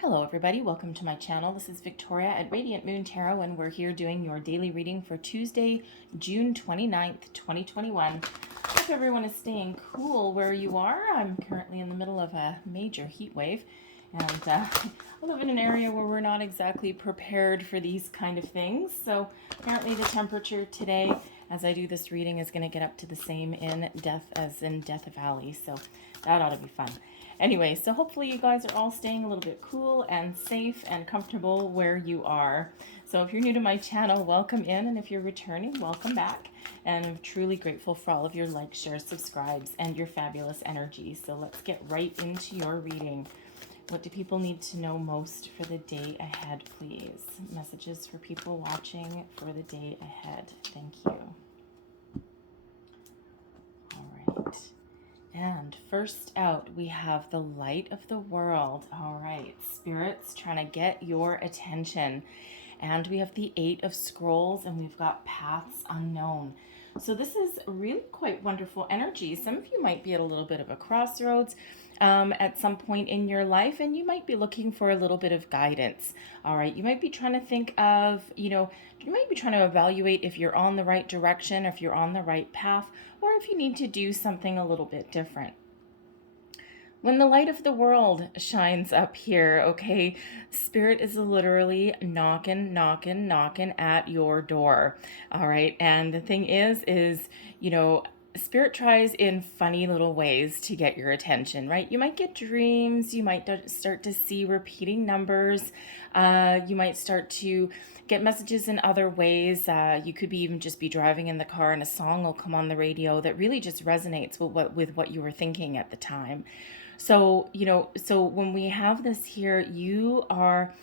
Hello everybody, welcome to my channel. This is Victoria at Radiant Moon Tarot and we're here doing your daily reading for Tuesday, June 29th, 2021. Hope everyone is staying cool where you are. I'm currently in the middle of a major heat wave and I live in an area where we're not exactly prepared for these kind of things. So apparently the temperature today as I do this reading is going to get up to the same in Death Valley. So that ought to be fun. Anyway, so hopefully you guys are all staying a little bit cool and safe and comfortable where you are. So if you're new to my channel, welcome in, and if you're returning, welcome back. And I'm truly grateful for all of your likes, shares, subscribes, and your fabulous energy. So let's get right into your reading. What do people need to know most for the day ahead, please? Messages for people watching for the day ahead. Thank you. All right. And first out, we have the light of the world. All right, spirits trying to get your attention. And we have the 8 of scrolls and we've got paths unknown. So this is really quite wonderful energy. Some of you might be at a little bit of a crossroads at some point in your life, and you might be looking for a little bit of guidance. All right, you might be trying to think of, you might be trying to evaluate if you're on the right direction, or if you're on the right path, or if you need to do something a little bit different. When the light of the world shines up here, okay, Spirit is literally knocking, knocking, knocking at your door. All right. And the thing is, Spirit tries in funny little ways to get your attention, right? You might get dreams. You might start to see repeating numbers. You might start to get messages in other ways. You could be even just be driving in the car and a song will come on the radio that really just resonates with what you were thinking at the time. So, so when we have this here, you are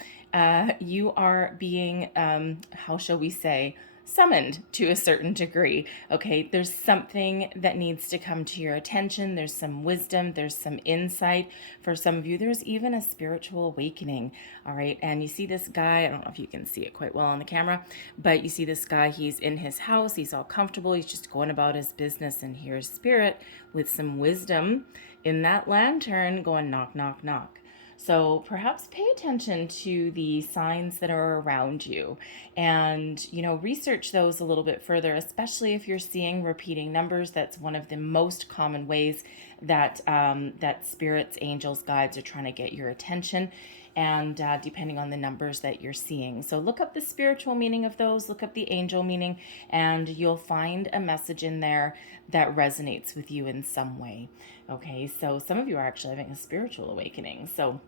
being, how shall we say, summoned to a certain degree. Okay, there's something that needs to come to your attention. There's some wisdom, there's some insight. For some of you, there's even a spiritual awakening. All right, and you see this guy, I don't know if you can see it quite well on the camera, but you see this guy, he's in his house, he's all comfortable, he's just going about his business, and here's Spirit with some wisdom in that lantern going knock, knock, knock. So perhaps pay attention to the signs that are around you and, research those a little bit further, especially if you're seeing repeating numbers. That's one of the most common ways that, that spirits, angels, guides are trying to get your attention, and depending on the numbers that you're seeing. So look up the spiritual meaning of those, look up the angel meaning, and you'll find a message in there that resonates with you in some way. Okay, so some of you are actually having a spiritual awakening. So,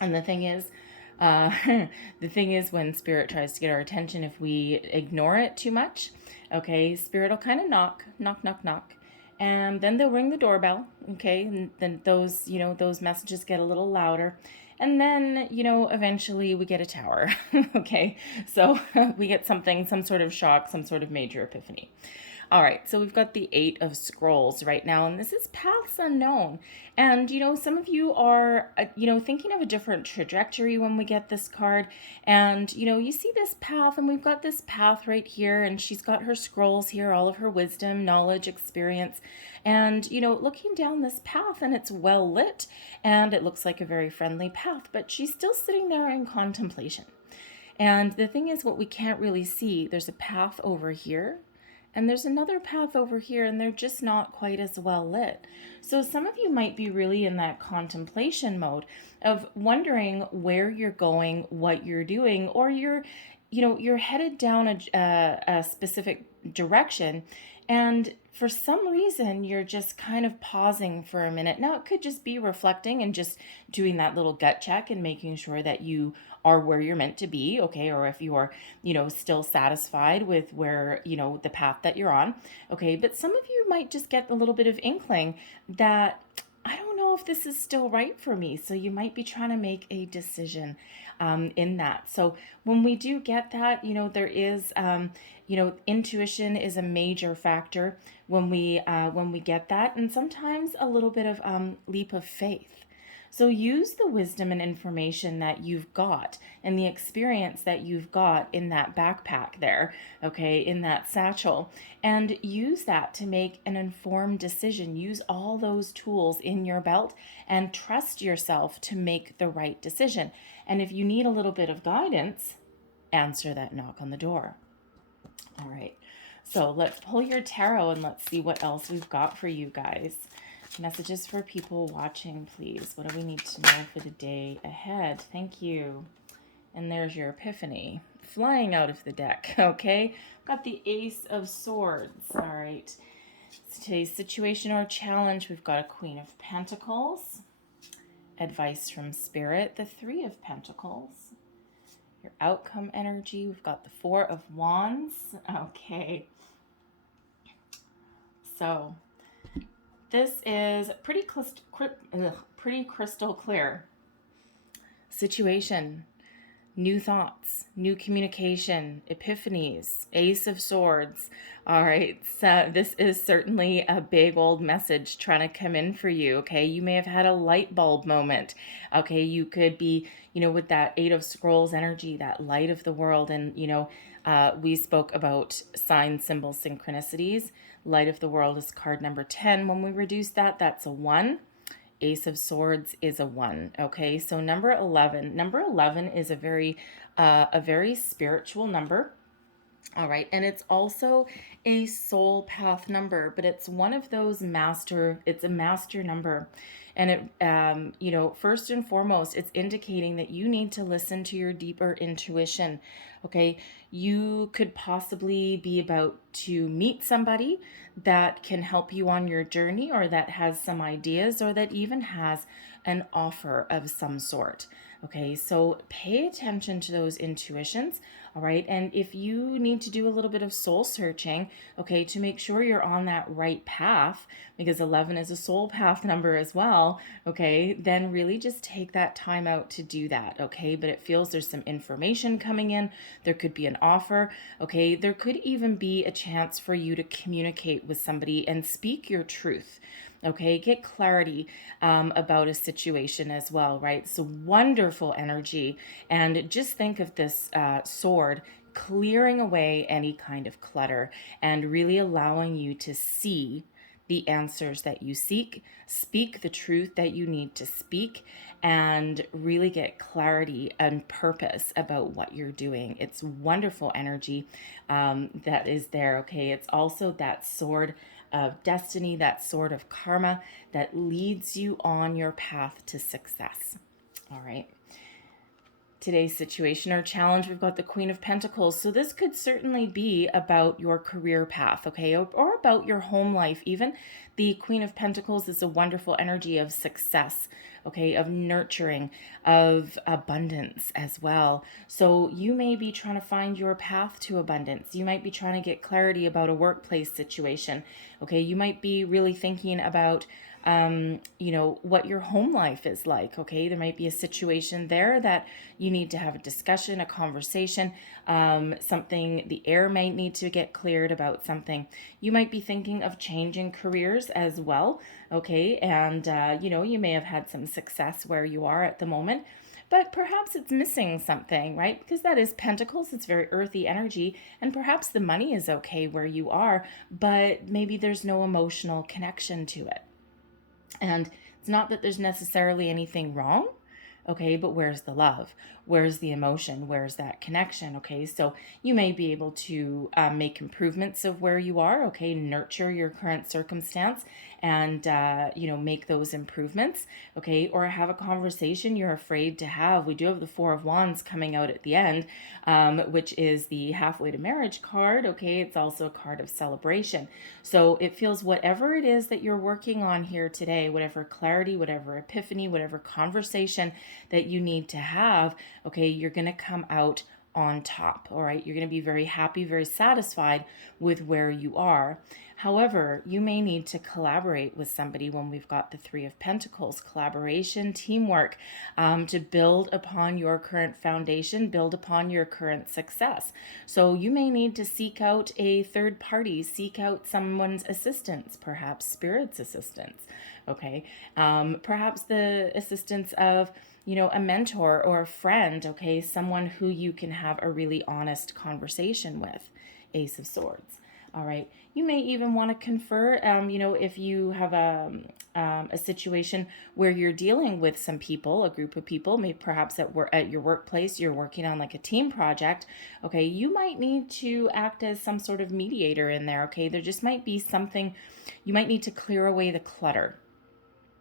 and the thing is, when Spirit tries to get our attention, if we ignore it too much, okay, Spirit will kind of knock, knock, knock, knock, and then they'll ring the doorbell. Okay, and then those messages get a little louder. And then, eventually we get a tower. Okay, so we get some sort of shock, some sort of major epiphany. All right, so we've got the 8 of scrolls right now, and this is paths unknown. And, some of you are, thinking of a different trajectory when we get this card. And, you see this path, and we've got this path right here, and she's got her scrolls here, all of her wisdom, knowledge, experience. And, looking down this path, and it's well lit, and it looks like a very friendly path, but she's still sitting there in contemplation. And the thing is, what we can't really see, there's a path over here, and there's another path over here, and they're just not quite as well lit. So some of you might be really in that contemplation mode of wondering where you're going, what you're doing, or you're headed down a specific direction, and for some reason you're just kind of pausing for a minute. Now it could just be reflecting and just doing that little gut check and making sure that you are where you're meant to be, okay, or if you are, still satisfied with where, the path that you're on, okay. But some of you might just get a little bit of inkling that I don't know if this is still right for me. So you might be trying to make a decision in that. So when we do get that, there is, intuition is a major factor when we get that, and sometimes a little bit of leap of faith. So use the wisdom and information that you've got and the experience that you've got in that backpack there, okay, in that satchel, and use that to make an informed decision. Use all those tools in your belt and trust yourself to make the right decision. And if you need a little bit of guidance, answer that knock on the door. All right. So let's pull your tarot and let's see what else we've got for you guys. Messages for people watching, please. What do we need to know for the day ahead? Thank you. And there's your epiphany flying out of the deck, okay? Got the Ace of Swords. All right. So today's situation or challenge, we've got a Queen of Pentacles. Advice from Spirit, the Three of Pentacles. Your outcome energy, we've got the Four of Wands. Okay. So this is pretty crystal clear situation. New thoughts, new communication, epiphanies, Ace of Swords. All right, so this is certainly a big old message trying to come in for you, okay? You may have had a light bulb moment, okay? You could be, with that Eight of Scrolls energy, that light of the world. And, we spoke about sign, symbol, synchronicities. Light of the world is card number 10. When we reduce that, that's a 1. Ace of Swords is a 1. Okay, so number 11. Number 11 is a very spiritual number. All right, and it's also a soul path number, but it's one of those it's a master number. And it, first and foremost, it's indicating that you need to listen to your deeper intuition. Okay, you could possibly be about to meet somebody that can help you on your journey, or that has some ideas, or that even has an offer of some sort. Okay, so pay attention to those intuitions. All right, and if you need to do a little bit of soul searching, okay, to make sure you're on that right path, because 11 is a soul path number as well, okay, then really just take that time out to do that, okay? But it feels there's some information coming in. There could be an offer, okay? There could even be a chance for you to communicate with somebody and speak your truth. Okay, get clarity about a situation as well, right? So wonderful energy. And just think of this sword clearing away any kind of clutter and really allowing you to see the answers that you seek, speak the truth that you need to speak, and really get clarity and purpose about what you're doing. It's wonderful energy that is there, okay? It's also that sword of destiny, that sword of karma that leads you on your path to success. All right. Today's situation or challenge, we've got the Queen of Pentacles. So this could certainly be about your career path, okay, or about your home life even. The Queen of Pentacles is a wonderful energy of success, okay, of nurturing, of abundance as well. So you may be trying to find your path to abundance. You might be trying to get clarity about a workplace situation, okay? You might be really thinking about what your home life is like, okay? There might be a situation there that you need to have a discussion, a conversation, something, the air might need to get cleared about something. You might be thinking of changing careers as well, okay? And, you may have had some success where you are at the moment, but perhaps it's missing something, right? Because that is Pentacles, it's very earthy energy, and perhaps the money is okay where you are, but maybe there's no emotional connection to it. And it's not that there's necessarily anything wrong, okay, but where's the love? Where's the emotion? Where's that connection? Okay, so you may be able to make improvements of where you are, okay, nurture your current circumstance and, make those improvements, okay, or have a conversation you're afraid to have. We do have the Four of Wands coming out at the end, which is the halfway to marriage card, okay, it's also a card of celebration. So it feels whatever it is that you're working on here today, whatever clarity, whatever epiphany, whatever conversation that you need to have, okay, you're going to come out on top, all right? You're going to be very happy, very satisfied with where you are. However, you may need to collaborate with somebody when we've got the Three of Pentacles, collaboration, teamwork, to build upon your current foundation, build upon your current success. So you may need to seek out a third party, seek out someone's assistance, perhaps spirit's assistance, okay? Perhaps the assistance of, you know, a mentor or a friend, okay? Someone who you can have a really honest conversation with. Ace of Swords. All right. You may even want to confer, you know, if you have a situation where you're dealing with some people, a group of people, maybe perhaps at your workplace, you're working on like a team project. Okay. You might need to act as some sort of mediator in there. Okay. There just might be something, you might need to clear away the clutter.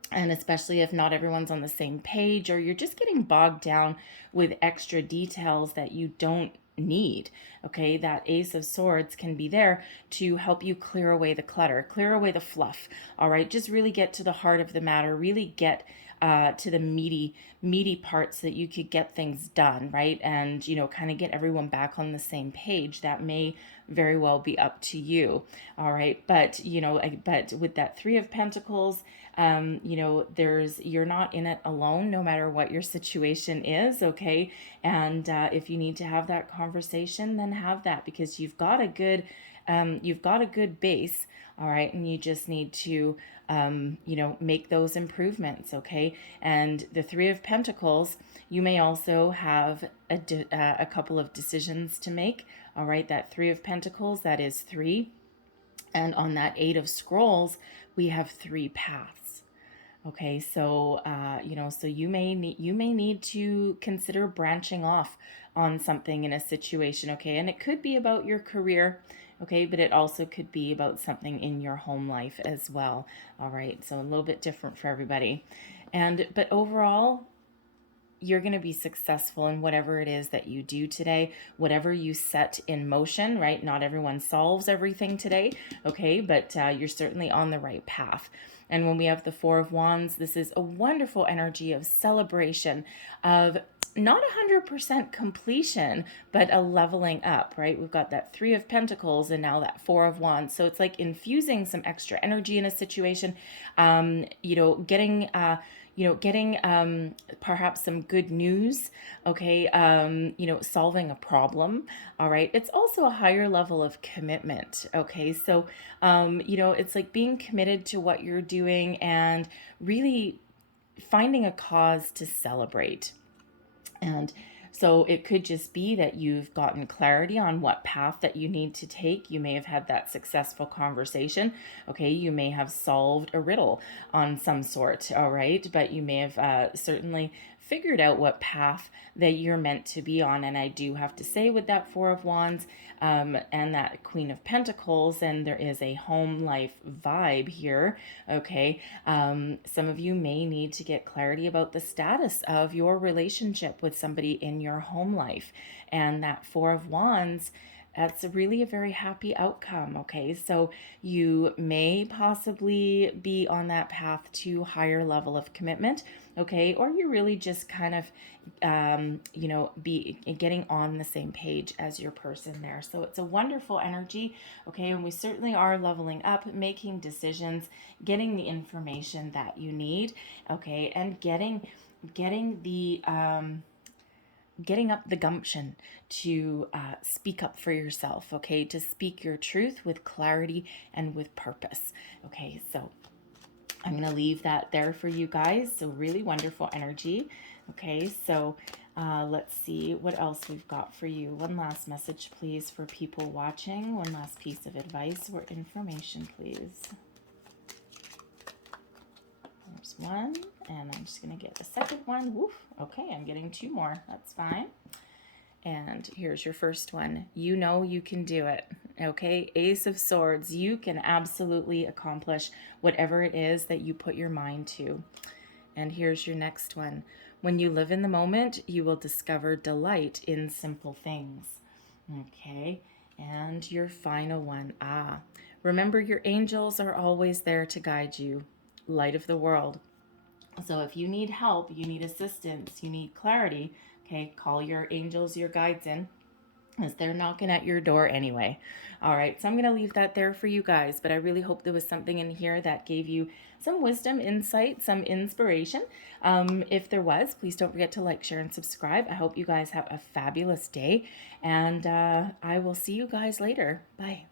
And especially if not everyone's on the same page, or you're just getting bogged down with extra details that you don't need. Okay, that Ace of Swords can be there to help you clear away the clutter, clear away the fluff. All right, just really get to the heart of the matter, really get to the meaty parts so that you could get things done, right? And, you know, kind of get everyone back on the same page. That may very well be up to you. All right, but, you know, but with that Three of Pentacles, you know, you're not in it alone, no matter what your situation is. Okay. And, if you need to have that conversation, then have that, because you've got a good base. All right. And you just need to, you know, make those improvements. Okay. And the Three of Pentacles, you may also have a couple of decisions to make. All right. That Three of Pentacles, that is 3. And on that Eight of Scrolls, we have 3 paths. Okay, so you know, so you may need to consider branching off on something in a situation. Okay, and it could be about your career. Okay, but it also could be about something in your home life as well. All right, so a little bit different for everybody. But overall, you're going to be successful in whatever it is that you do today, whatever you set in motion, right? Not everyone solves everything today, okay? But you're certainly on the right path. And when we have the Four of Wands, this is a wonderful energy of celebration, of not 100% completion, but a leveling up, right? We've got that Three of Pentacles and now that Four of Wands. So it's like infusing some extra energy in a situation, you know, getting perhaps some good news, okay, you know, solving a problem, all right. It's also a higher level of commitment, okay. So, you know, it's like being committed to what you're doing and really finding a cause to celebrate. And so it could just be that you've gotten clarity on what path that you need to take. You may have had that successful conversation. Okay, you may have solved a riddle on some sort, all right? But you may have certainly figured out what path that you're meant to be on. And I do have to say, with that Four of Wands and that Queen of Pentacles, and there is a home life vibe here, okay? Some of you may need to get clarity about the status of your relationship with somebody in your home life. And that Four of Wands, that's really a very happy outcome, okay? So you may possibly be on that path to higher level of commitment, okay? Or you're really just kind of, you know, be getting on the same page as your person there. So it's a wonderful energy, okay? And we certainly are leveling up, making decisions, getting the information that you need, okay? And getting up the gumption to speak up for yourself, okay? To speak your truth with clarity and with purpose, okay? So I'm going to leave that there for you guys. So really wonderful energy, okay? So let's see what else we've got for you. One last message, please, for people watching. One last piece of advice or information, please. There's one, and I'm just going to get the second one. Woof. Okay, I'm getting 2 more. That's fine. And here's your first one. You know you can do it. Okay, Ace of Swords. You can absolutely accomplish whatever it is that you put your mind to. And here's your next one. When you live in the moment, you will discover delight in simple things. Okay, and your final one. Remember, your angels are always there to guide you. Light of the world. So if you need help, you need assistance, you need clarity, okay, call your angels, your guides in. as they're knocking at your door anyway. All right, so I'm going to leave that there for you guys, but I really hope there was something in here that gave you some wisdom, insight, some inspiration. If there was, please don't forget to like, share, and subscribe. I hope you guys have a fabulous day, and I will see you guys later. Bye.